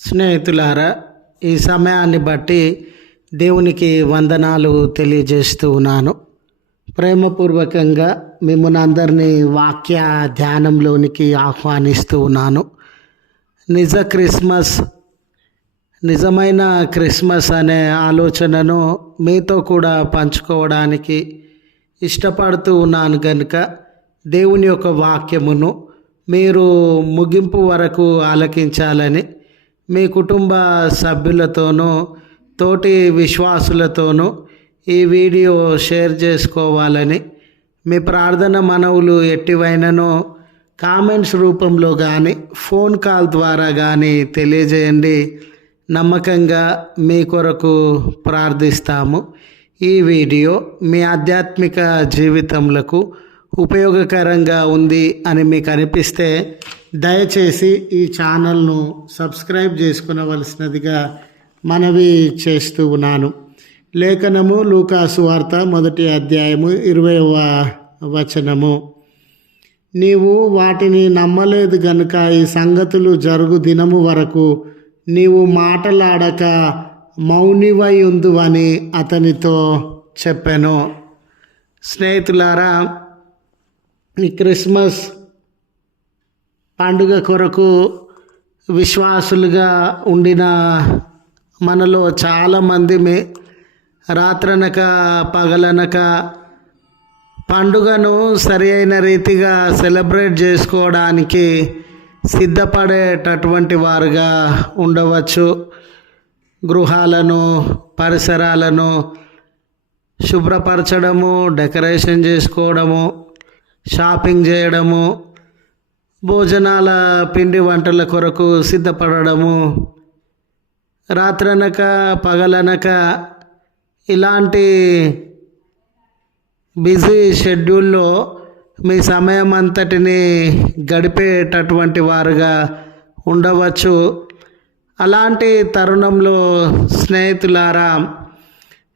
స్నేహితులారా, ఈ సమయాన్ని బట్టి దేవునికి వందనాలు తెలియజేస్తూ ఉన్నాను. ప్రేమపూర్వకంగా మిమ్మల్ని అందరినీ వాక్య ధ్యానంలోనికి ఆహ్వానిస్తూ ఉన్నాను. నిజమైన క్రిస్మస్ అనే ఆలోచనను మీతో కూడా పంచుకోవడానికి ఇష్టపడుతూ ఉన్నాను కనుక దేవుని యొక్క వాక్యమును మీరు ముగింపు వరకు ఆలకించాలని మీ కుటుంబ సభ్యులతోనూ తోటి విశ్వాసులతోనూ ఈ వీడియో షేర్ చేసుకోవాలని మీ ప్రార్థన మనవులు ఎట్టివైననో కామెంట్స్ రూపంలో కానీ ఫోన్ కాల్ ద్వారా కానీ తెలియజేయండి. నమ్మకంగా మీ కొరకు ప్రార్థిస్తాము. ఈ వీడియో మీ ఆధ్యాత్మిక జీవితములకు ఉపయోగకరంగా ఉంది అని మీకు అనిపిస్తే దయచేసి ఈ ఛానల్ను సబ్స్క్రైబ్ చేసుకునవలసినదిగా మనవి చేస్తూ ఉన్నాను. లేఖనము లూకాసు వార్త 1వ అధ్యాయము 20వ వచనము. నీవు వాటిని నమ్మలేదు గనుక ఈ సంగతులు జరుగు దినము వరకు నీవు మాటలాడక మౌనివై ఉందువని అతనితో చెప్పాను. స్నేహితులారా, ఈ క్రిస్మస్ పండుగ కొరకు విశ్వాసులుగా ఉండిన మనలో చాలామంది రాత్రనక పగలనక పండుగను సరి అయిన రీతిగా సెలబ్రేట్ చేసుకోవడానికి సిద్ధపడేటటువంటి వారుగా ఉండవచ్చు. గృహాలను పరిసరాలను శుభ్రపరచడము, డెకరేషన్ చేసుకోవడము, షాపింగ్ చేయడము, భోజనాల పిండి వంటల కొరకు సిద్ధపడము, రాత్రనక పగలనక ఇలాంటి బిజీ షెడ్యూల్లో మీ సమయం అంతటిని గడిపేటటువంటి వారుగా ఉండవచ్చు. అలాంటి తరుణంలో స్నేహితులారా,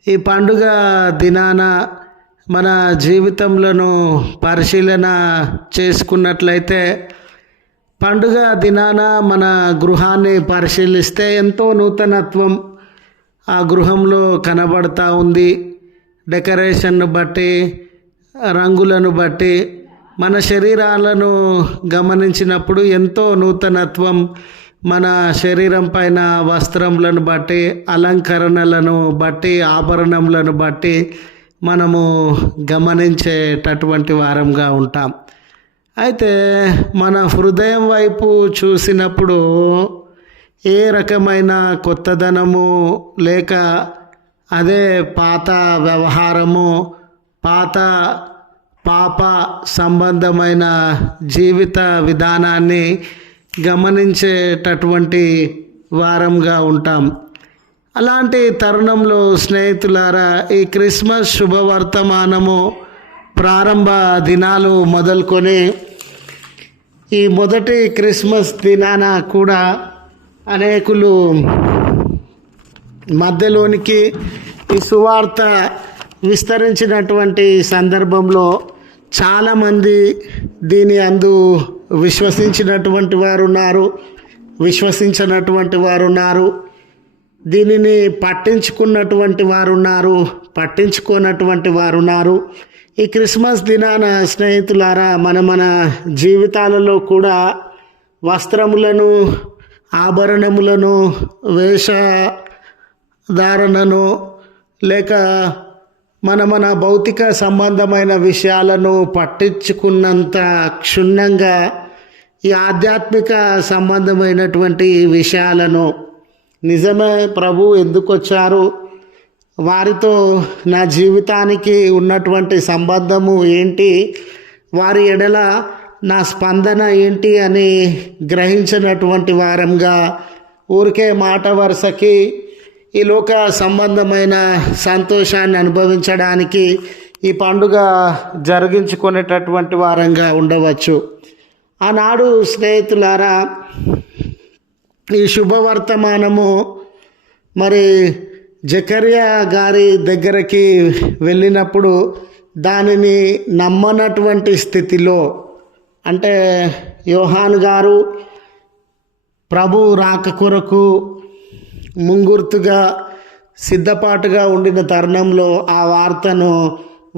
ఈ పండుగ దినాన మన జీవితంలో పరిశీలన చేసుకున్నట్లయితే పండుగ దినాన మన గృహాన్ని పరిశీలిస్తే ఎంతో నూతనత్వం ఆ గృహంలో కనబడతా ఉంది. డెకరేషన్ను బట్టి, రంగులను బట్టి మన శరీరాలను గమనించినప్పుడు ఎంతో నూతనత్వం మన శరీరం పైన వస్త్రములను బట్టి, అలంకరణలను బట్టి, ఆభరణములను బట్టి మనము గమనించేటటువంటి వారంగా ఉంటాం. అయితే మన హృదయం వైపు చూసినప్పుడు ఏ రకమైన కొత్తదనము లేక అదే పాత వ్యవహారము, పాత పాప సంబంధమైన జీవిత విధానాన్ని గమనించేటటువంటి వారంగా ఉంటాం. అలాంటి తరుణంలో స్నేహితులారా, ఈ క్రిస్మస్ శుభవర్తమానము ప్రారంభ దినాలు మొదలుకొని ఈ మొదటి క్రిస్మస్ దినాన కూడా అనేకులు మధ్యలోనికి ఈ సువార్త విస్తరించినటువంటి సందర్భంలో చాలామంది దీని అందు విశ్వసించినటువంటి వారు ఉన్నారు, విశ్వసించినటువంటి వారు ఉన్నారు. దీనిని పట్టించుకున్నటువంటి వారు ఉన్నారు, పట్టించుకోనటువంటి వారు ఉన్నారు. ఈ క్రిస్మస్ దినాన స్నేహితులారా, మన జీవితాలలో కూడా వస్త్రములను, ఆభరణములను, వేషధారణను లేక మన భౌతిక సంబంధమైన విషయాలను పట్టించుకున్నంత క్షుణ్ణంగా ఈ ఆధ్యాత్మిక సంబంధమైనటువంటి విషయాలను, నిజమే ప్రభు ఎందుకు వచ్చారు, వారితో నా జీవితానికి ఉన్నటువంటి సంబంధము ఏంటి, వారి ఎడల నా స్పందన ఏంటి అని గ్రహించినటువంటి వారంగా ఊరికే మాట వరుసకి ఈ లోక సంబంధమైన సంతోషాన్ని అనుభవించడానికి ఈ పండుగ జరిగించుకునేటటువంటి వారంగా ఉండవచ్చు. ఆనాడు స్నేహితులారా, ఈ శుభవర్తమానము మరి జకర్యా గారి దగ్గరికి వెళ్ళినప్పుడు దానిని నమ్మనటువంటి స్థితిలో, అంటే యోహాను గారు ప్రభు రాక కొరకు ముంగుర్తుగా సిద్ధపాటుగా ఉండిన తరుణంలో ఆ వార్తను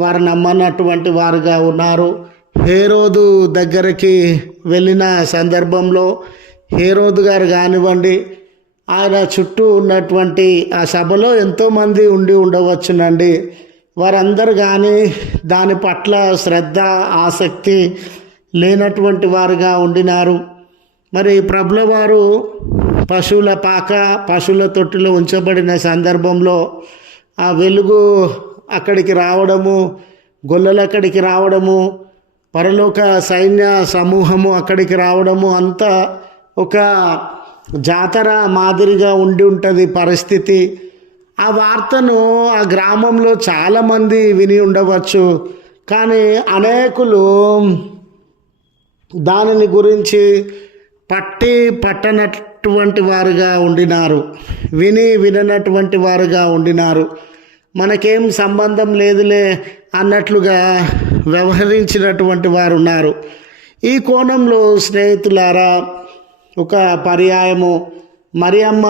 వారు నమ్మనటువంటి వారుగా ఉన్నారు. హేరోదు దగ్గరికి వెళ్ళిన సందర్భంలో హేరోదు గారు కానివ్వండి, ఆయన చుట్టూ ఉన్నటువంటి ఆ సభలో ఎంతోమంది ఉండి ఉండవచ్చునండి. వారందరూ కానీ దాని పట్ల శ్రద్ధ ఆసక్తి లేనటువంటి వారుగా ఉండినారు. మరి ప్రభుల వారు పశువుల పాక పశువుల తొట్టిలో ఉంచబడిన సందర్భంలో ఆ వెలుగు అక్కడికి రావడము, గొల్లలు అక్కడికి రావడము, పరలోక సైన్య సమూహము అక్కడికి రావడము అంతా ఒక జాతర మాదిరిగా ఉండి ఉంటుంది పరిస్థితి. ఆ వార్తను ఆ గ్రామంలో చాలామంది విని ఉండవచ్చు, కానీ అనేకులు దానిని గురించి పట్టనటువంటి వారుగా ఉండినారు, విననటువంటి వారుగా ఉండినారు. మనకేం సంబంధం లేదులే అన్నట్లుగా వ్యవహరించినటువంటి వారు ఉన్నారు. ఈ కోణంలో స్నేహితులారా, ఒక పర్యాయము మరియమ్మ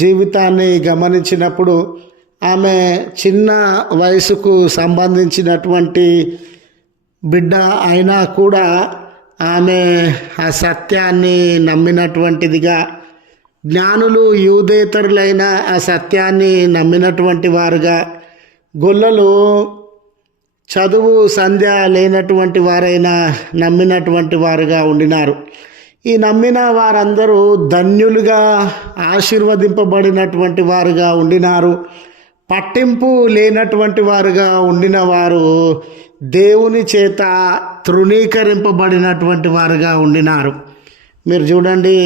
జీవితాన్ని గమనించినప్పుడు ఆమె చిన్న వయసుకు సంబంధించినటువంటి బిడ్డ అయినా కూడా ఆమె ఆ సత్యాన్ని నమ్మినటువంటిదిగా, జ్ఞానులు యూదేతరులైన ఆ సత్యాన్ని నమ్మినటువంటి వారుగా, గొల్లలు చదువు సంధ్య లేనటువంటి వారైనా నమ్మినటువంటి వారుగా ఉండినారు. ఈ నమ్మిన వారందరూ ధన్యులుగా ఆశీర్వదింపబడినటువంటి వారుగా ఉండినారు. పట్టింపు లేనటువంటి వారుగా ఉండిన వారు దేవుని చేత తృణీకరింపబడినటువంటి వారుగా ఉండినారు. మీరు చూడండి,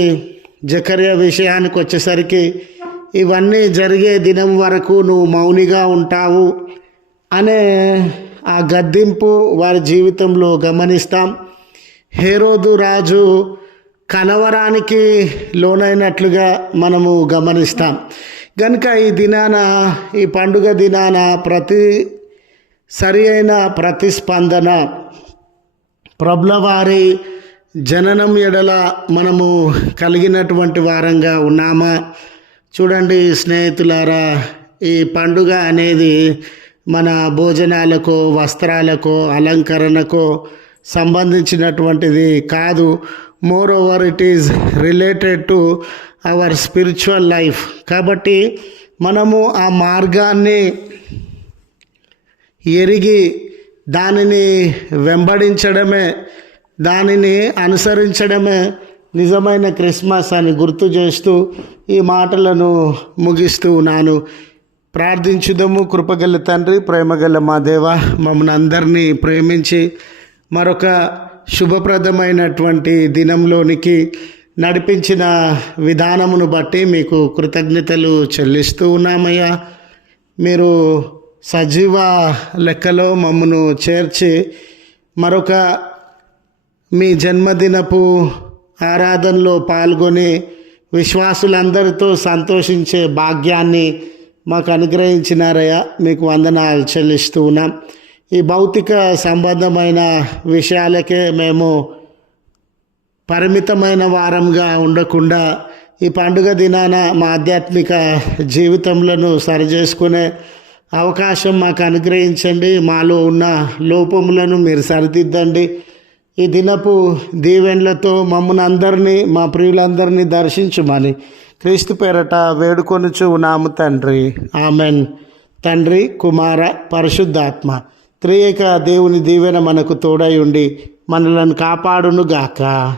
జకర్యా విషయానికి వచ్చేసరికి ఇవన్నీ జరిగే దినం వరకు నువ్వు మౌనిగా ఉంటావు అనే ఆ గద్దింపు వారి జీవితంలో గమనిస్తాం. హేరోదు రాజు కలవరానికి లోనైనట్లుగా మనము గమనిస్తాం. కనుక ఈ దినాన, ఈ పండుగ దినాన సరి అయిన ప్రతిస్పందన ప్రభుల వారి జననం ఎడల మనము కలిగినటువంటి వారంగా ఉన్నామా? చూడండి స్నేహితులారా, ఈ పండుగ అనేది మన భోజనాలకో వస్త్రాలకో అలంకరణకో సంబంధించినటువంటిది కాదు. More over it is related to our spiritual life. కాబట్టి మనము ఆ మార్గాన్ని ఎరిగి దానిని వెంబడించడమే, దానిని అనుసరించడమే నిజమైన క్రిస్మస్ అని గుర్తు చేస్తూ ఈ మాటలను ముగిస్తూ ఉన్నాను. ప్రార్థించుదాము. కృపగల తండ్రి, ప్రేమగల మా దేవ, మమ్మల్ని అందరినీ ప్రేమించి మరొక శుభప్రదమైనటువంటి దినంలోనికి నడిపించిన విధానమును బట్టి మీకు కృతజ్ఞతలు చెల్లిస్తూ ఉన్నామయ్యా. మీరు సజీవ లెక్కలో మమ్మను చేర్చి మరొక మీ జన్మదినపు ఆరాధనలో పాల్గొని విశ్వాసులందరితో సంతోషించే భాగ్యాన్ని మాకు అనుగ్రహించినారయ్యా. మీకు వందనాలు చెల్లిస్తూ ఉన్నాం. ఈ భౌతిక సంబంధమైన విషయాలకే మేము పరిమితమైన వారంగా ఉండకుండా ఈ పండుగ దినాన మా ఆధ్యాత్మిక జీవితంలో సరిచేసుకునే అవకాశం మాకు అనుగ్రహించండి. మాలో ఉన్న లోపములను మీరు సరిదిద్దండి. ఈ దినపు దీవెనలతో మమ్మల్ని అందరినీ, మా ప్రియులందరినీ దర్శించుమని క్రీస్తు పేరట వేడుకొనుచు ఉన్నాము తండ్రి. ఆమెన్. తండ్రి, కుమార, పరిశుద్ధాత్మ త్రియేక దేవుని దీవెన మనకు తోడై ఉండి మనలను కాపాడును గాక.